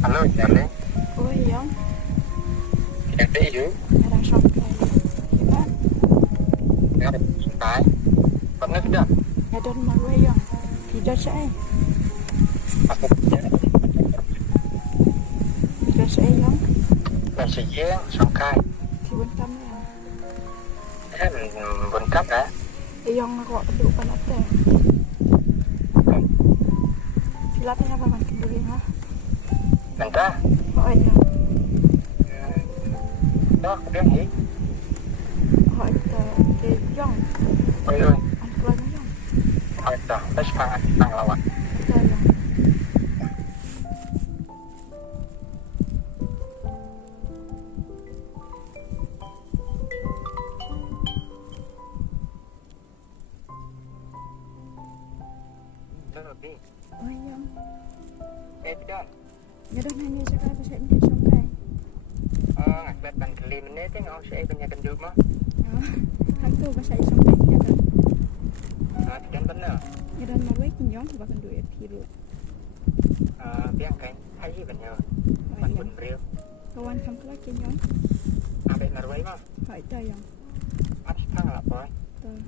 Halo, Charlie. Oh iya, Yang teh you, ada sampai kita yang sukai. Pernah tidak? ada malu yang tidak saya, Aku punya tidak saya yang dan sejiang sukai. kibun kami yang Bengkak ya. yang aku duduk panas teh. Silatnya apa kan kedua ha? Bentah. Oh iya, Dah, kemudian ni. oh itu ke yang Oi, keluarnya yang oi, dah. Dah semangat tang lawan. kita yang Dah lebih. oh iya, Tidak. ada nanya sekarang saya ini sampai. Ngasih ban keli menit je ngau saya punya kenduk mah. Hantu bahasa sampai ya kan. Dan benar. Ada malu yang bahkan dua kilo. Biang kan, hai benar. Oh Ban iya, pun real. kawan kamu lagi yang Abe marwai mah. oh itu yang Abis tang lah boy. tuh,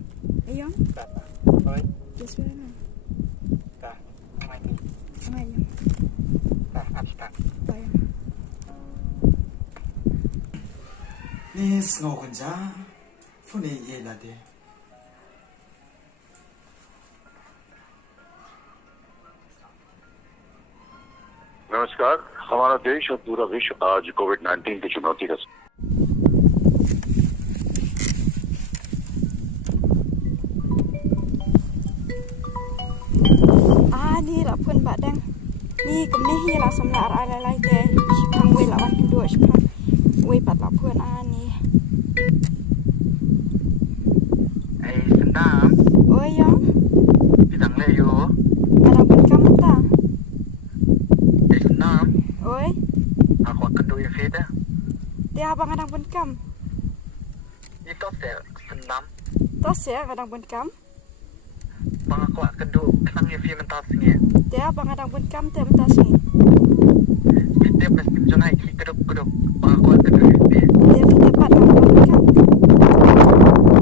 yang Dah. Oi, just mana? dah. Mai ni. Oh yang Dah, abis tang. oh yang Ni snow kunja, fune ye la de. नमस्कार हमारा देश और पूरा विश्व आज कोविड-19 की चुनौती का ni lah pun badang ni kum ni hi lah samla ala lai te sipang we la wan kedua sipang we pat lah pun ni Senam. oh yang Bidang le you. ada pun kamu ta Senam. oi Aku akan do yang feda. dia abang ada pun kam Itu sel senam. tos ya ada pun kam Bang aku akan do kenang yang feda mentas ni. dia abang ada pun kam te mentas ni Setiap mesti jangan ikut keduk. Bang aku akan do yang feda. dia tepat lah pun kam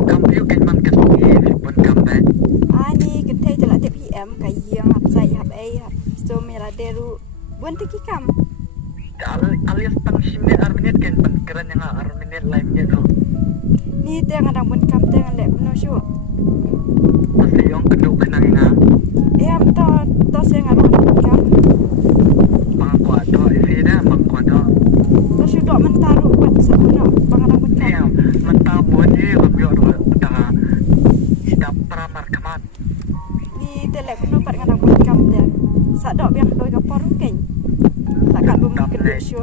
Kamu you kan man kasih pun kamu dah. ni kita jelas te PM kayang hap sai hap ai hap so mera deru bun tiki kam Alias tang simnet arminit kan pan keren yang arminit lain minit tu. ni te ada pun kam te ngalek benar syu Pasti yang keduk kenang yang am tos yang ada pun kam bang aku ada yang feda bang aku ada. tos syu dok mentaru buat sabuna bang ada pun kam Ni mentah buat je kami ada dah hidup peramar kemat. di telek kuno pat ngadang pun kam te sak dok biang doi kapor ken tak kat bum keduk syu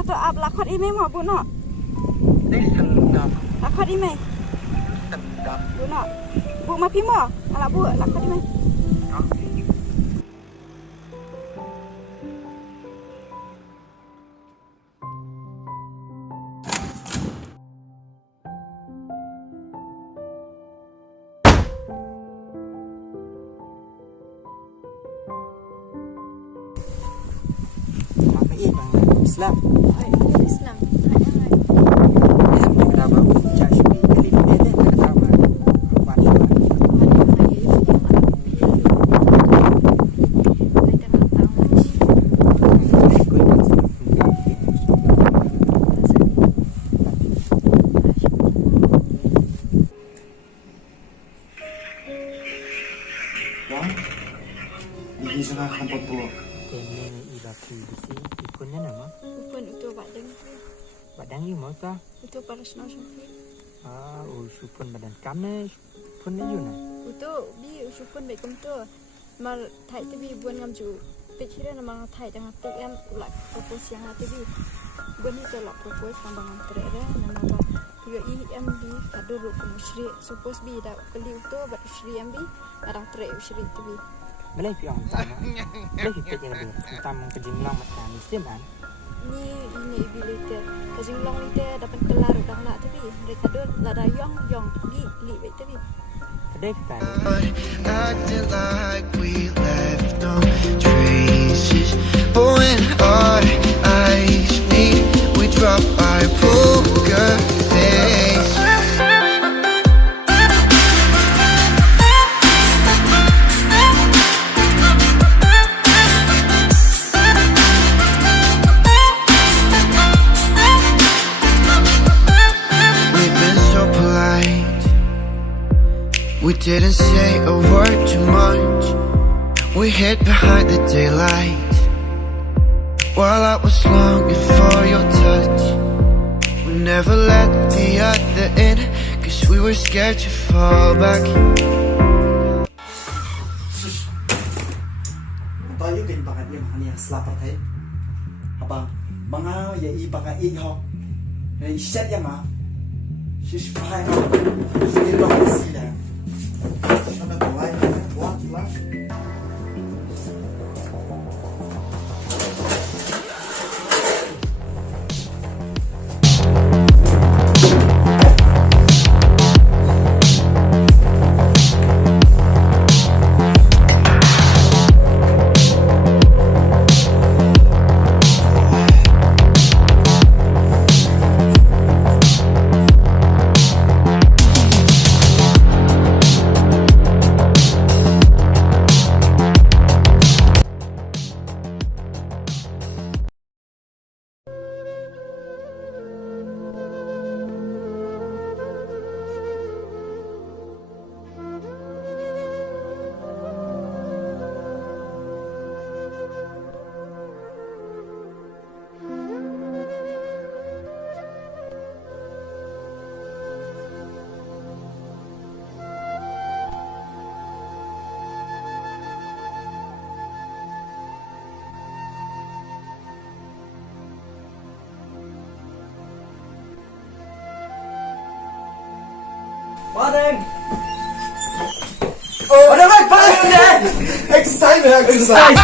atau ab lakot ime mo bu no Ni senam. lakot ime Senam. bu no bu ma pi mo ala bu lakot ime Apa ye bang Islam? ai Islam Em ni kenapa? Cash bi kali ni deh kenapa? Wan wan. Kau yang Wah, ini juga kampung buah. Ini ilaki besi ikunnya nama pun itu badang badan you mau kah? itu paras no sampai Supun badan kami pun you na. itu bi usupun baik kum tu mal thai tu bi buan ngam ju Pikirnya nama Thai jangan TM ulat propose yang hati bi. Bani tolak propose sambangan terada nama ba. Yo EMB kaduru kumusri suppose bi da kali uto ba usri MB arang tre usri tu bi. Boleh piang sama. Boleh kita jadi tentang kejimlang macam ni sinan. Ni ini ibilite. Kajinglong lite dapat kelar udang nak tu bi. Mereka dul lada yong li baik tu bi. Kedai kita. Acting like we left no traces. But when our eyes meet, we drop our poker face. We've been so polite. We didn't say a word too much. We hid behind the daylight while I was longing for your touch. We never let the other in, 'cause we were scared to fall back. Tayo kayo baka niya makanya slapper tayo. Apa mga ya iba ka iho. Na iset ya ma. Shish pahay no. Sige ba ka sila. Sana to ay what lang. Padeng! Oh, padeng! Excitement exercise!